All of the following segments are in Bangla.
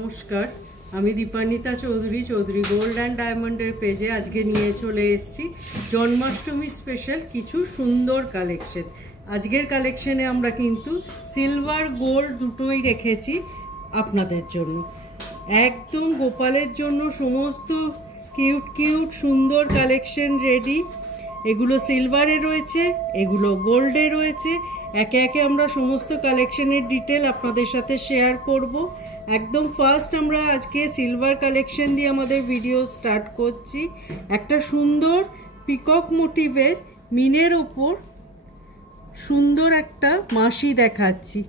নমস্কার, আমি দীপান্বিতা চৌধুরী চৌধুরী গোল্ড অ্যান্ড ডায়মন্ডের পেজে আজকে নিয়ে চলে এসেছি জন্মাষ্টমী স্পেশাল কিছু সুন্দর কালেকশন। আজকের কালেকশনে আমরা কিন্তু সিলভার গোল্ড দুটোই রেখেছি আপনাদের জন্য। একদম গোপালের জন্য সমস্ত কিউট কিউট সুন্দর কালেকশন রেডি। এগুলো সিলভারে রয়েছে, এগুলো গোল্ডে রয়েছে। একে একে আমরা সমস্ত কালেকশনের ডিটেল আপনাদের সাথে শেয়ার করব। একদম ফার্স্ট আমরা আজকে সিলভার কালেকশন দিয়ে আমাদের ভিডিও স্টার্ট করছি। একটা সুন্দর পিকক মোটিভের মিনের ওপর সুন্দর একটা মাসি দেখাচ্ছি।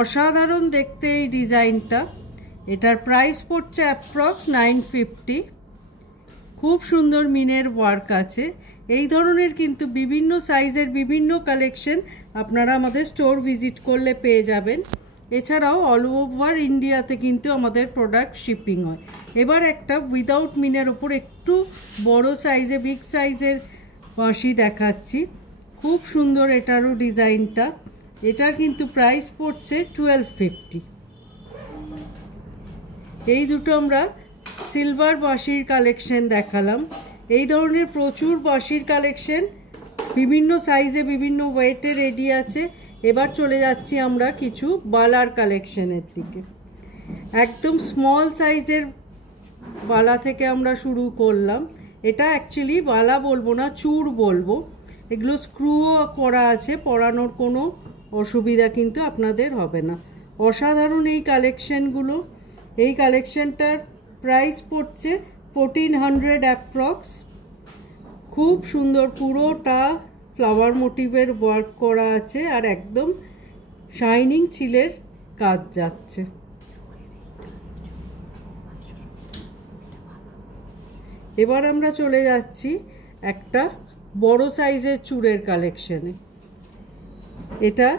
অসাধারণ দেখতে এই ডিজাইনটা। এটার প্রাইস পড়ছে অ্যাপ্রক্স 950। খুব সুন্দর মিনের ওয়ার্ক আছে। এই ধরনের কিন্তু বিভিন্ন সাইজের বিভিন্ন কালেকশন আপনারা আমাদের স্টোর ভিজিট করলে পেয়ে যাবেন। এছাড়াও অল ওভার ইন্ডিয়াতে কিন্তু আমাদের প্রোডাক্ট শিপিং হয়। এবার একটা উইদাউট মিনের ওপর একটু বড় সাইজে বিগ সাইজের বাঁশি দেখাচ্ছি। খুব সুন্দর এটারও ডিজাইনটা। এটার কিন্তু প্রাইস পড়ছে 1250। এই দুটো আমরা সিলভার বাঁশির কালেকশন দেখালাম। এই ধরনের প্রচুর বাঁশির কালেকশন বিভিন্ন সাইজে বিভিন্ন ওয়েটে রেডি আছে। এবার চলে যাচ্ছি আমরা কিছু বালার কালেকশনের দিকে। একদম স্মল সাইজের বালা থেকে আমরা শুরু করলাম। এটা অ্যাকচুয়ালি বালা বলবো না, চূড় বলবো। এগুলো স্ক্রুও করা আছে, পরানোর কোনো অসুবিধা কিন্তু আপনাদের হবে না। অসাধারণ এই কালেকশনগুলো। এই কালেকশনটার প্রাইস পড়ছে 1400 অ্যাপ্রক্স। খুব সুন্দর, পুরোটা ফ্লাওয়ার মোটিভের ওয়ার্ক করা আছে আর একদম শাইনিং চিলের কাজ যাচ্ছে। এবার আমরা চলে যাচ্ছি একটা বড় সাইজের চূড়ের কালেকশনে। এটা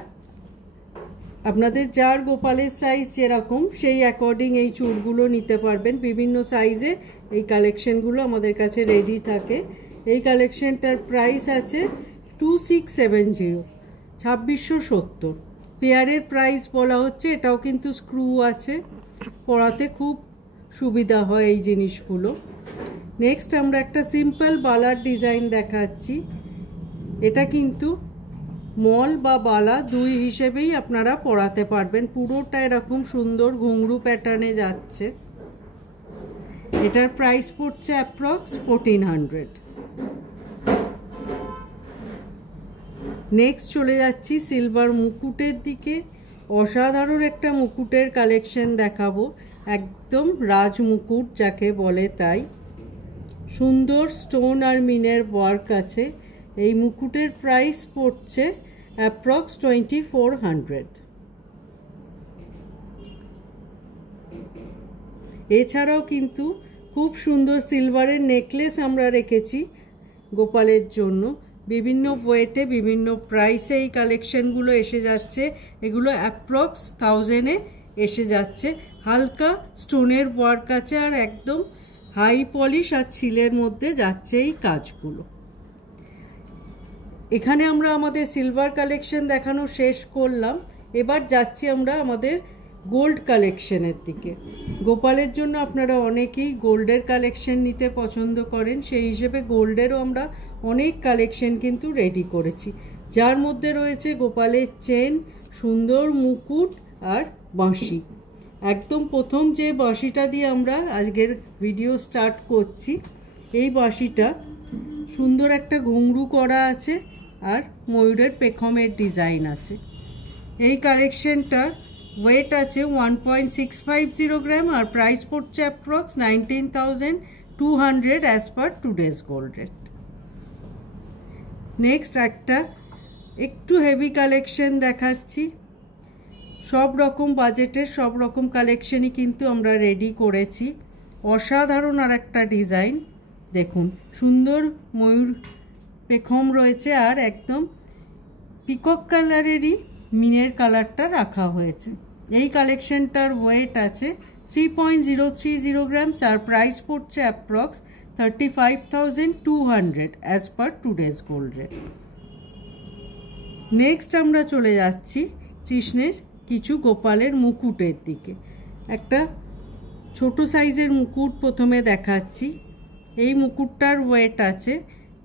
আপনাদের যার গোপালের সাইজ যেরকম সেই অ্যাকর্ডিং এই চূড়গুলো নিতে পারবেন। বিভিন্ন সাইজে এই কালেকশনগুলো আমাদের কাছে রেডি থাকে। এই কালেকশনটার প্রাইস আছে 2670, 2670 পেয়ারের প্রাইস বলা হচ্ছে। এটাও কিন্তু স্ক্রু আছে, পরাতে খুব সুবিধা হয় এই জিনিসগুলো। নেক্সট আমরা একটা সিম্পল বালার ডিজাইন দেখাচ্ছি। এটা কিন্তু মল বা বালা দুই হিসেবেই আপনারা পরাতে পারবেন। পুরোটা এরকম সুন্দর ঘুংরু প্যাটার্নে যাচ্ছে। এটার প্রাইস পড়ছে অ্যাপ্রক্স 1400। নেক্সট চলে যাচ্ছি সিলভার মুকুটের দিকে। অসাধারণ একটা মুকুটের কালেকশন দেখাবো। একদম রাজ মুকুট যাকে বলে তাই। সুন্দর স্টোন আর মিনের ওয়ার্ক আছে। এই মুকুটের প্রাইস পড়ছে অ্যাপ্রক্স 2400। এছাড়াও কিন্তু খুব সুন্দর সিলভারের নেকলেস আমরা রেখেছি গোপালের জন্য। বিভিন্ন ওয়েটে বিভিন্ন প্রাইসে এই কালেকশনগুলো এসে যাচ্ছে। এগুলো অ্যাপ্রক্স 1000-এ এসে যাচ্ছে। হালকা স্টোনের ওয়ার্ক আছে আর একদম হাই পলিশ আর ছিলের মধ্যে যাচ্ছে এই কাজগুলো। এখানে আমরা আমাদের সিলভার কালেকশন দেখানো শেষ করলাম। এবার যাচ্ছি আমরা আমাদের গোল্ড কালেকশনের দিকে। গোপালের জন্য আপনারা অনেকেই গোল্ডের কালেকশন নিতে পছন্দ করেন, সেই হিসেবে গোল্ডেরও আমরা অনেক কালেকশন কিন্তু রেডি করেছি, যার মধ্যে রয়েছে গোপালের চেন, সুন্দর মুকুট আর বাঁশি। একদম প্রথম যে বাঁশিটা দিয়ে আমরা আজকের ভিডিও স্টার্ট করছি, এই বাঁশিটা সুন্দর একটা ঘুংরু করা আছে আর ময়ূরের পেখমের ডিজাইন আছে। এই কালেকশনটার ওয়েট আছে 1.650 গ্রাম আর প্রাইস পড়ছে approx 19,200 as per today's gold rate. Next একটা একটু হেভি কালেকশন দেখাচ্ছি। সব রকম বাজেটের সব রকম কালেকশনই কিন্তু আমরা রেডি করেছি। অসাধারণ আর একটা ডিজাইন দেখুন। সুন্দর ময়ূর পেখম রয়েছে আর একদম পিকক কালারেরই মিনের কালারটা রাখা হয়েছে। এই কালেকশনটার ওয়েট আছে 3.030 গ্রামস আর প্রাইস পড়ছে approx 35,200 as per today's gold rate. Next আমরা চলে যাচ্ছি কৃষ্ণের কিছু গোপালের মুকুটের দিকে। একটা ছোট সাইজের মুকুট প্রথমে দেখাচ্ছি। এই মুকুটটার ওয়েট আছে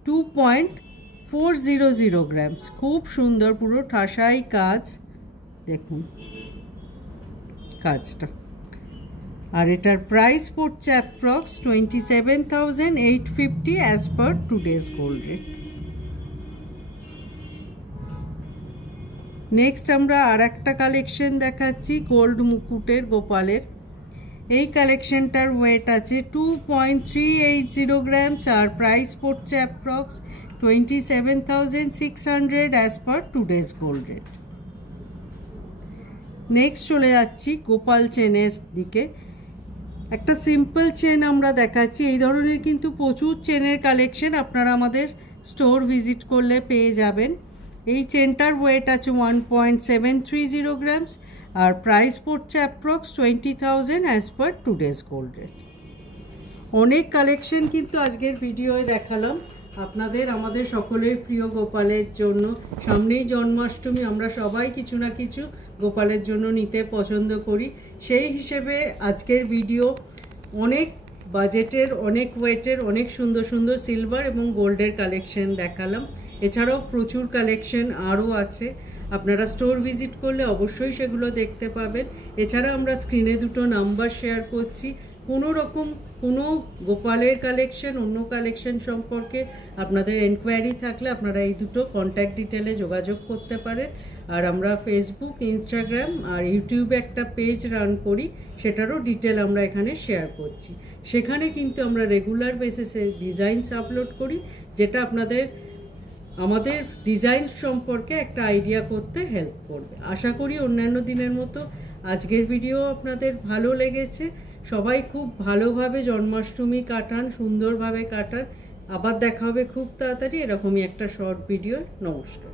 2.400 গ্রামস। খুব সুন্দর, পুরো ঠাসাই কাজ, দেখুন কাজটা। আর এটার প্রাইস পড়ছে approx 27,850 as per today's gold rate. Next আমরা আর একটা কালেকশন দেখাচ্ছি গোল্ড মুকুটের, গোপালের। এই কালেকশনটার ওয়েট আছে 2.380 গ্রামস আর প্রাইস পড়ছে approx 27,600 as per today's gold rate. Next চলে যাচ্ছি গোপাল চেনের দিকে। একটা সিম্পল চেন আমরা দেখাচ্ছি। এই ধরনের কিন্তু প্রচুর চেনের কালেকশন আপনারা আমাদের স্টোর ভিজিট করলে পেয়ে যাবেন। এই চেনটার ওয়েট আছে 1.730 গ্রামস আর প্রাইস পড়ছে approx 20,000 as per today's gold rate. অনেক কালেকশন কিন্তু আজকের ভিডিওয়ে দেখালাম আপনাদের, আমাদের সকলের প্রিয় গোপালের জন্য। সামনেই জন্মাষ্টমী, আমরা সবাই কিছু না কিছু গোপালের জন্য নিতে পছন্দ করি। সেই হিসেবে আজকের ভিডিও অনেক বাজেটের, অনেক ওয়েটের, অনেক সুন্দর সুন্দর সিলভার এবং গোল্ডের কালেকশন দেখালাম। এছাড়াও প্রচুর কালেকশন আরও আছে, আপনারা স্টোর ভিজিট করলে অবশ্যই সেগুলো দেখতে পাবেন। এছাড়া আমরা স্ক্রিনে দুটো নাম্বার শেয়ার করছি। কোনো রকম কোনো গোপালের কালেকশন, অন্য কালেকশন সম্পর্কে আপনাদের এনকোয়ারি থাকলে আপনারা এই দুটো কন্ট্যাক্ট ডিটেলে যোগাযোগ করতে পারেন। আর আমরা ফেসবুক, ইনস্টাগ্রাম আর ইউটিউবে একটা পেজ রান করি, সেটারও ডিটেল আমরা এখানে শেয়ার করছি। সেখানে কিন্তু আমরা রেগুলার বেসিসে ডিজাইনস আপলোড করি, যেটা আপনাদের আমাদের ডিজাইন সম্পর্কে একটা আইডিয়া করতে হেল্প করবে। আশা করি অন্যান্য দিনের মতো আজকের ভিডিও আপনাদের ভালো লেগেছে। সবাই খুব ভালোভাবে জন্মাষ্টমী কাটান, সুন্দরভাবে কাটান। আবার দেখা হবে খুব তাড়াতাড়ি এরকমই একটা শর্ট ভিডিও। নমস্কার।